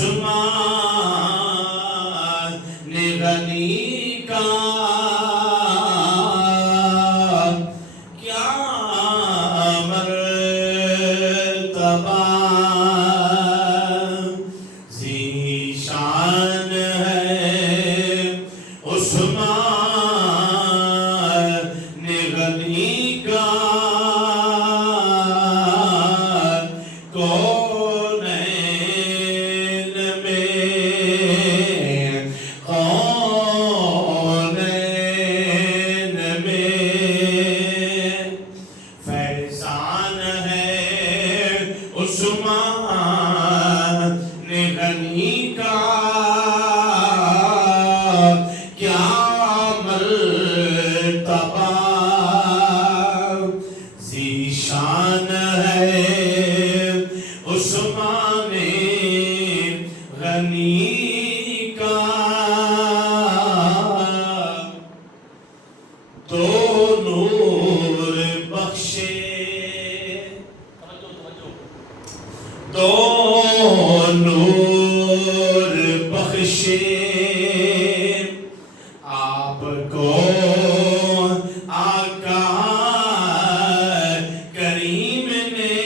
عثمان غنی کا کیا مرتبہ ذیشان ہے عثمان غنی کا عثمان غنی کا کیا مرتبہ ذیشان ہے عثمان غنی کا تو نور بخشے تو نور بخشے آپ کو آقا کریم نے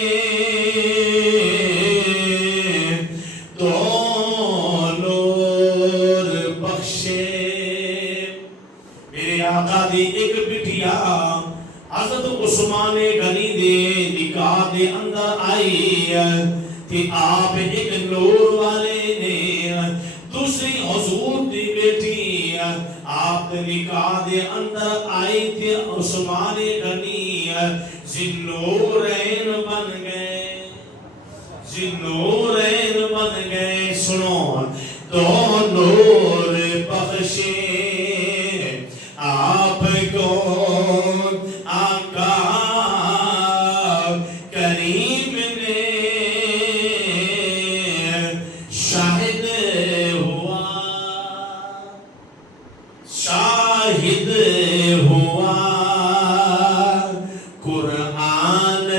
تو نور بخشے میرے آقا دی ایک بٹیا حضرت عثمان غنی دے نکاح دے اندر آئی کہ آپ ایک نور والے نے دوسری حضور دی بیٹی آپ نکاح دے اندر آئی تھی عثمان غنی ذی-النورین بن گئے ذی-النورین بن گئے سنو تو نور بخشے آپ کو آقا کریم نے شاہد ہوا قرآن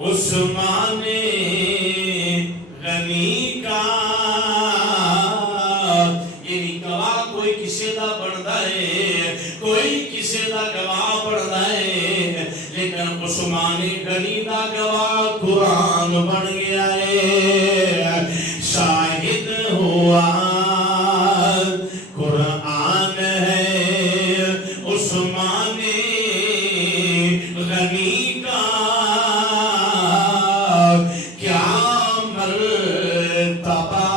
عثمان غنی کا یعنی گواہ کوئی کسی دا بڑھتا ہے کوئی کسی دا گواہ بڑھتا ہے لیکن عثمان غنی دا گواہ قرآن بن گیا ہے شاہد ہوا قرآن ہے عثمان غنی کا کیا مرتبہ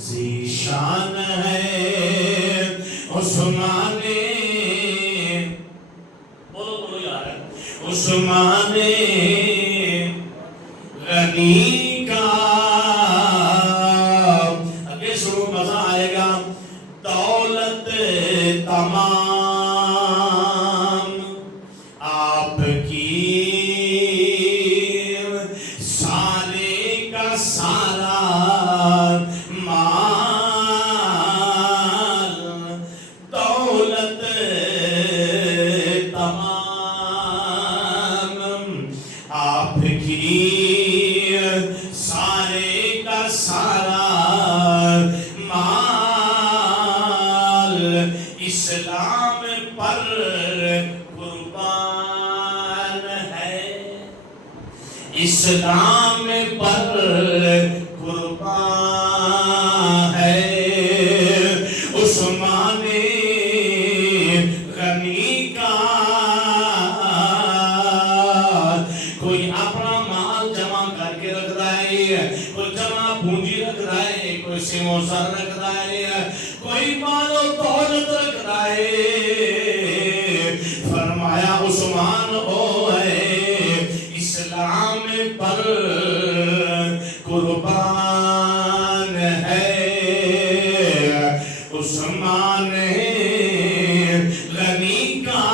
ذیشان ہے عثمان بولو یار عثمان غنی کا اگے سنو مزہ آئے گا دولت تمام آپ کی سارے کا سارا مال دولت تمام آپ کی سارے کا سارا مال اسلام پر قربان ہے اسلام پر قربان ہے عثمان غنی کا کوئی اپنا مال جمع کر کے رکھ رہا ہے کوئی جمع پونجی رکھ رہا ہے کوئی سیمو سر رکھ رہا ہے کوئی مال و دولت رکھ رہا ہے فرمایا عثمان او ہے اسلام پر قربان ہے عثمان غنی کا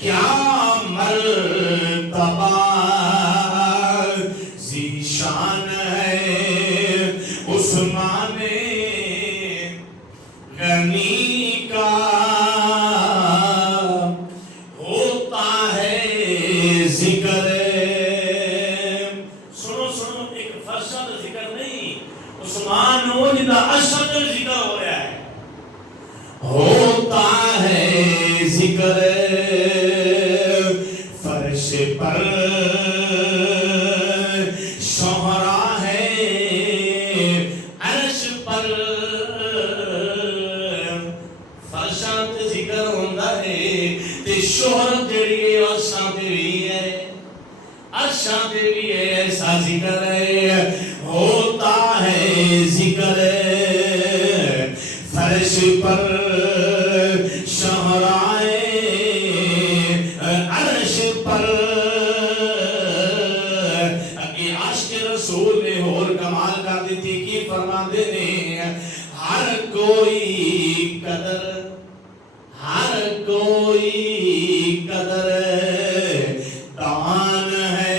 کیا مرتبہ ذیشان ہے عثمان غنی کا ہوتا ہے ذکر فرش پر شہرا ہے عرش پر فرشاں تے ذکر ہوندا ہے تے شہرت جڑی ہے عرشاں تے بھی ہے عرشاں تے بھی ہے ایسا ذکر ہے ہوتا ہے ذکر فرش پر شہرائے عرش پر اگے عاشق رسول نے اور کمال کر دیتی کی فرما دینے ہر کوئی قدر دان ہے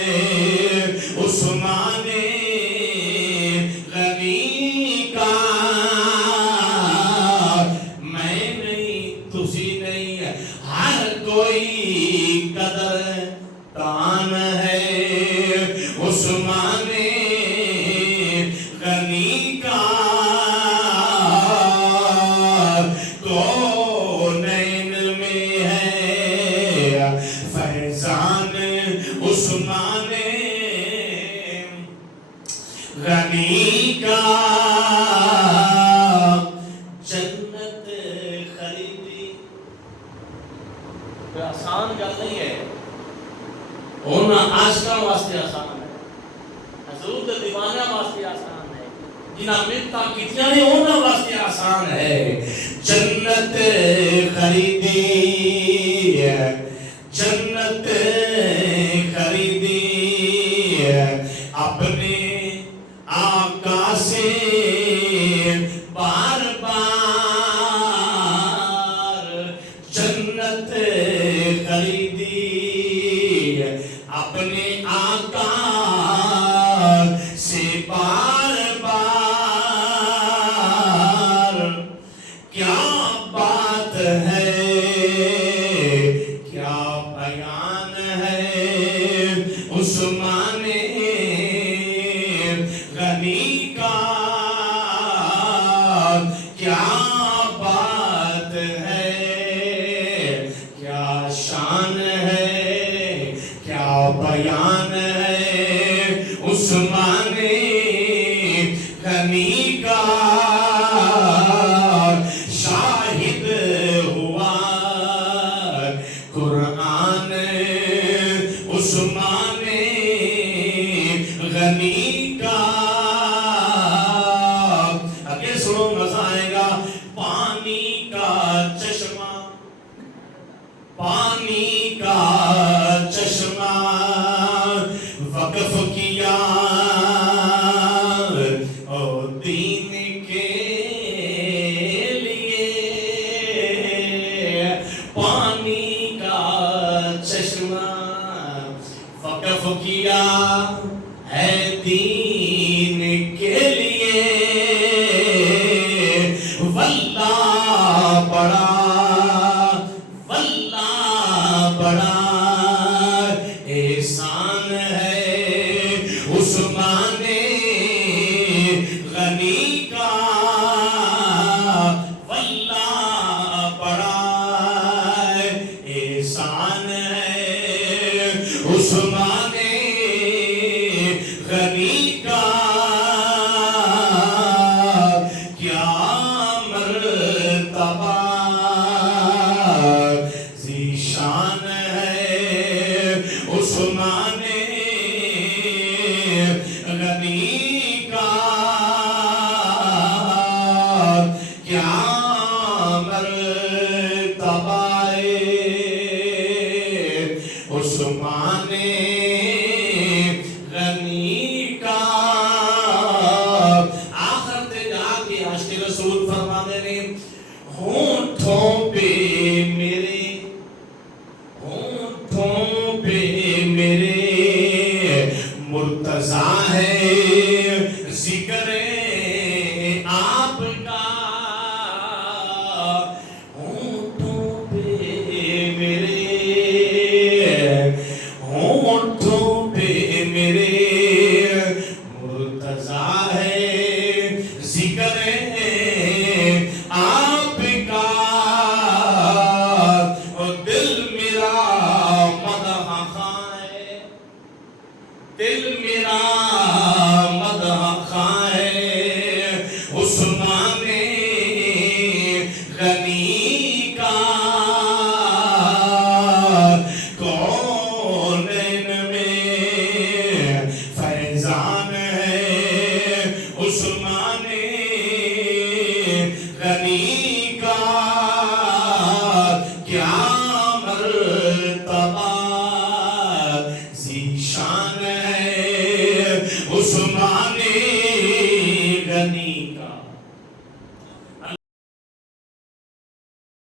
عثمان غنی کا میں نہیں تسی نہیں ہر کوئی قدر دان ہے عثمان غنی کا کونین میں ہے فیضان عثمان غنی کا جنت خریدی کوئی آسان گل نہیں ہے ہونا عاشقاں واسطے آسان ہے حضور دے دیوانیاں واسطے آسان ہے جنہاں منتاں کیتیاں نے انہاں واسطے آسان ہے جنت خریدی جنت خریدی اپنے آقا سے بار بار جنت خریدی اپنے آقا سے بار بار کیا بات ہے کیا بیان ہے عثمان غنی کا کیا بات ہے کیا شان ہے کیا بیان ہے عثمان غنی کا شاہد ہوا قرآن عثمان غنی کا آگے سنو مزہ آئے گا پانی کا چشمہ وقف کیا اور دین کے لیے پانی کا چشمہ وقف کیا ہے دین کے لیے واللہ بڑا احسان ہے عثمان غنی کا واللہ بڑا احسان ہے عثمان غنی کا کیا مرتبہ ذیشان ہے عثمان غنی کا کیا مرتبہ عثمان غنی کا آخر تے جا کے عاشق رسول فرما دے ہونٹوں پہ میرے مرتضیٰ